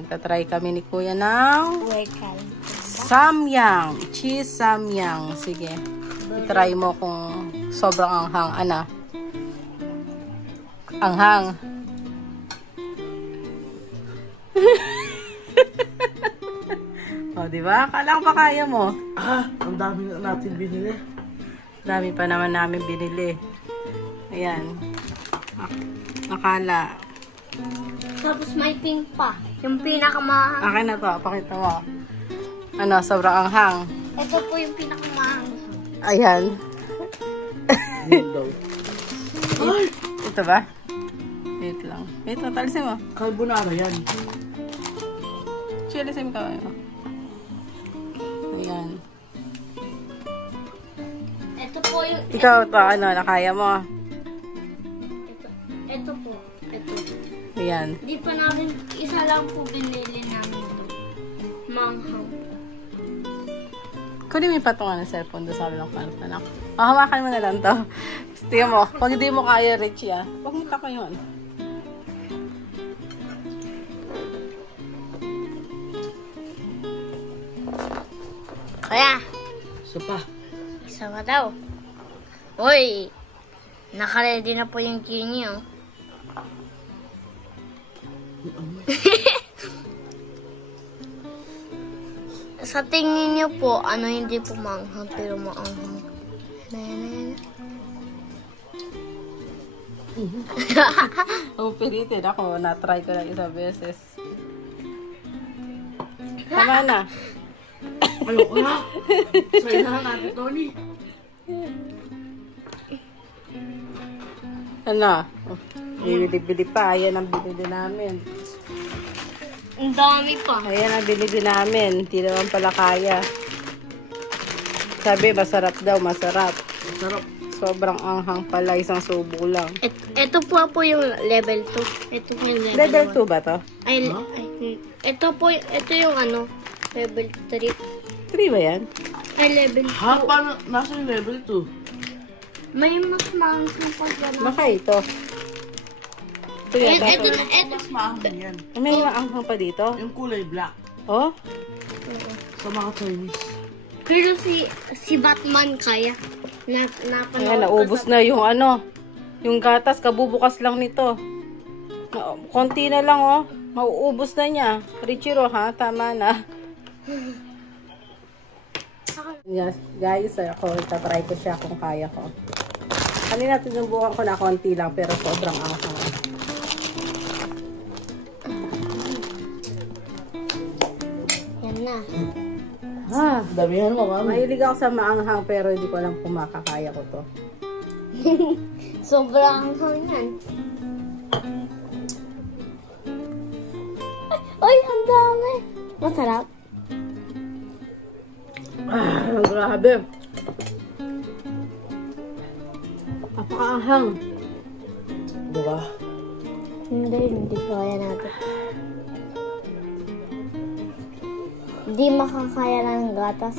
Magta-try kami ni Kuya ng samyang. Cheese samyang. Sige. I-try mo kung sobrang anghang. Ano? Anghang. O, diba? Kala ko pa kaya mo. Ang dami na natin binili. Dami pa naman namin binili. Ayan. Akala. Tapos may pink pa. Yung pinakamahang. Akin na to. Pakita mo. Ano, sobrang anghang. Ito po yung pinakamahang. Ayan. Ay! Ito ba? Wait lang. Wait, talisin mo. Carbonara yan. Alisin mo kaway mo. Ayan. Ito po yung... Ikaw to, ano, nakaya mo. Ito po. Ito. Ayan. Di pa namin, isa lang po binili namin ito. Manghang. Kunin mo yung patungan ng cellphone doon sa kabilang kanto, anak. Hawakan mo na lang to. Tingnan mo, pag hindi mo kaya, Richie, huwag mo tako yun. Kaya, Isa pa. sama daw. Uy, naka-ready na po yung kini, oh. Sa tingin niyo po, ano hindi po manghang pero maanghang? Ayan. Ang pilitin ako, na-try ko lang isang beses. Tama na. Ayoko na. Sa'yo na natin, Tony. Ano? Bili-bili pa. Ayan ang binili namin. Ang dami pa. Ayan ang binili namin. Hindi naman pala kaya. Sabi, masarap daw. Masarap. Sarap. Sobrang anghang pala. Isang subo lang. Ito po yung level 2. Ito po yung Level 2 ba to? Ay, ito po, ito yung ano, level 3. 3 ba yan? Ay, level 2. Ha? Paano? Nasa yung level 2? May mas mangsang pa gano'n. Baka ito. Ito yan. Ito na, ito. Mas maanghang yan. May maanghang pa dito? Yung kulay black. Oh? Sa mga Chinese. Pero si Batman kaya. Napanood Ayan, naubos na yung ano. Yung gatas, kabubukas lang nito. Konti na lang, oh. Mauubos na niya. Richiro, ha? Tama na. Yes, guys, ako, itatry ko siya kung kaya ko. Kanina tinubukan ko na konti lang, pero sobrang anghang. Yan na. Ha? Damihan mo, mami. Mahilig ako sa maanghang, pero hindi ko alam kung makakaya ko to. Sobrang anghang yan. Ay, ang dami. Masarap. Grabe. Napakaanghang. Diba? Hindi kaya natin. Hindi makakaya ng gatas.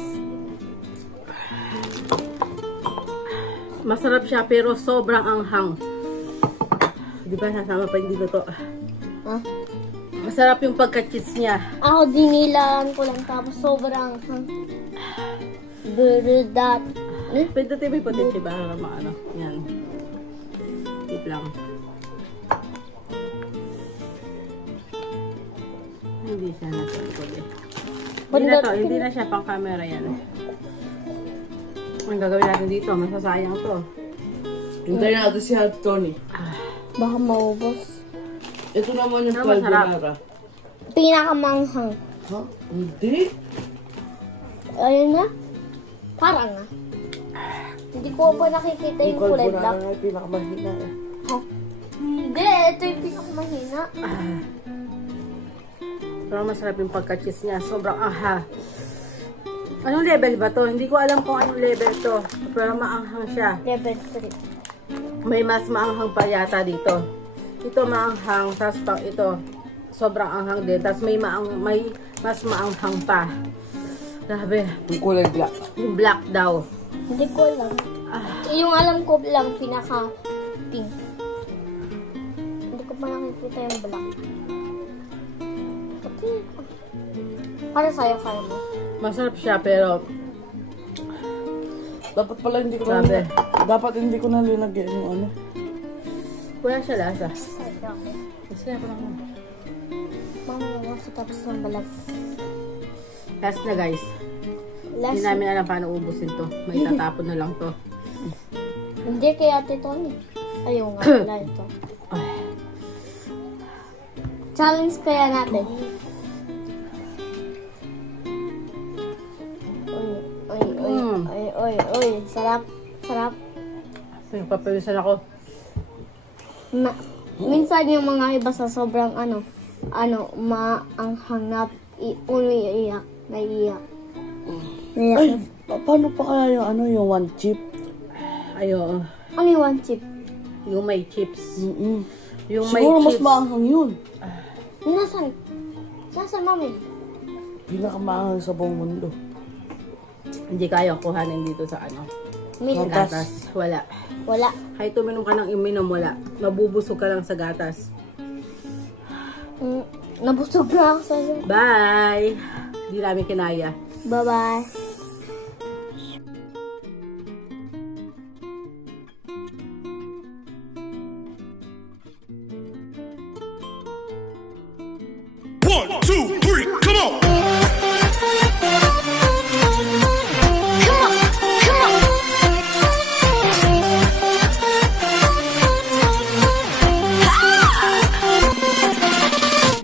Masarap siya, pero sobrang anghang. Di ba, nasama pa yung dito. Ha? Masarap yung pagka-cheese niya. Ako dinilaan ko lang tapos sobrang anghang. Burudat. Pwede tayo may potensi ba? Ano? Yan. Wait lang. Hindi siya nasa likod eh. Hindi na to. Hindi na siya pang camera yan. Ang gagawin natin dito, masasayang to. Hintayin natin si Hot Tony. Baka maubos. Ito naman yung Ano masarap? carbonara. Pinakamanghang. Ha? Hindi. Ayun na. Parang na. Hindi ko pa nakikita yung kulay black. carbonara nga yung pinakamahina eh. Ha? Hindi, ito yung pinakamahina. Pero masarap yung pagka-cheese niya. Sobrang aha. Anong level ba to? Hindi ko alam kung anong level to. Pero maanghang siya. Level 3. May mas maanghang pa yata dito. Ito maanghang, tapos pang ito sobrang anghang din. Tapos may mas maanghang pa. Grabe. Yung kulay black. Yung black daw. Hindi ko alam. Yung alam ko lang, pinaka-pink. Hindi ko pa nakikita yung black. Okay. Para sa'yo, kaya mo. Masarap siya, pero Dapat pala hindi ko Grabe. Dapat hindi ko na linagyan yung ano. wala siya lasa. Sarap. Kasi ako lang. Mama, sa tapos ng balat. Last na guys. Last. Hindi namin alam paano ubusin to. May tatapon na lang to. Hindi kay Ate Tony. Ayaw nga pala ito. Challenge kaya natin. Oy. Sarap. Sarap. Nagpapawisan ako. Minsan yung mga iba sa sobrang maanghang na iiyak. Naiiyak. Ay, paano pa kaya yung ano, yung one chip? Ayo. Ano yung one chip? Yung may chips. Yung may Siguro mas chips. maanghang yun. Nasaan? Nasaan, mami? Pinakamaanghang sa buong mundo. Hindi kaya kuhanin dito sa ano. Milk. Gatas. Wala. Wala. Kahit uminom ka ng iminom, wala. Mabubusog ka lang sa gatas. Nabusog na ako sa'yo. Bye! Hindi namin kinaya. Bye-bye.